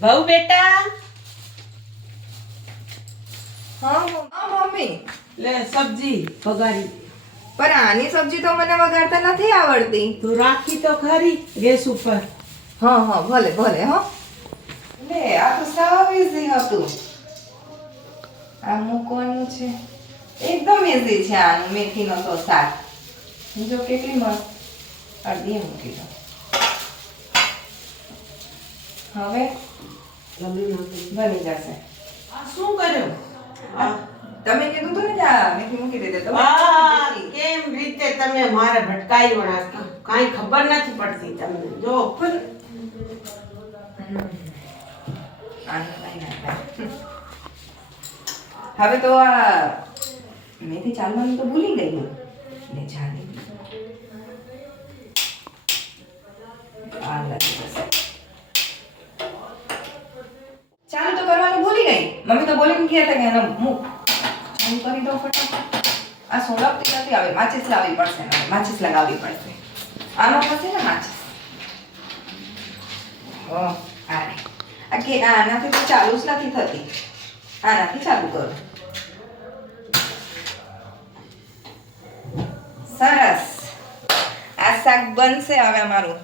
બહુ બેટા હા મમ્મી લે સબ્જી વઘારી પણ આની સબ્જી તો મને વઘારતા નથી આવડતી. તું રાખી તો ખરી ગેસ ઉપર. હા ભલે ભલે હો. લે આ તો સાવ ઈઝી હતું. આ મૂકવાનું છે એકદમ ઈઝી છે આનું મેથીનો તો શાક. જો કેટલી મસ્ત અડધી મૂકી દો. હવે બની જશે. આ શું કર્યું? આ તમે કીધું તું ને કે આ મેથી મૂકી દેતે તો કેમ રીતે તમે મારે ભટકાયો નાખી? કાંઈ ખબર નથી પડતી તમને. જો હવે તો આ મેથી ચાલવાનું તો ભૂલી ગઈ હું. ને ચાલી ચાલુ તો કરવાનું ભૂલી ગઈ. મમ્મી તો બોલીને ગયા હતા કે એને મૂક ચાલુ કરી દો ફટાફટ. આ સોલપતી નથી આવે. માચીસ લાવવી પડશે ને માચીસ લગાવવી પડશે. આમાં થશે ને માચીસ. ઓહ આ કે આનાથી તો ચાલુ જ નથી થતી. આનાથી ચાલુ કરો. સરસ. આ શાક બનશે હવે અમારું.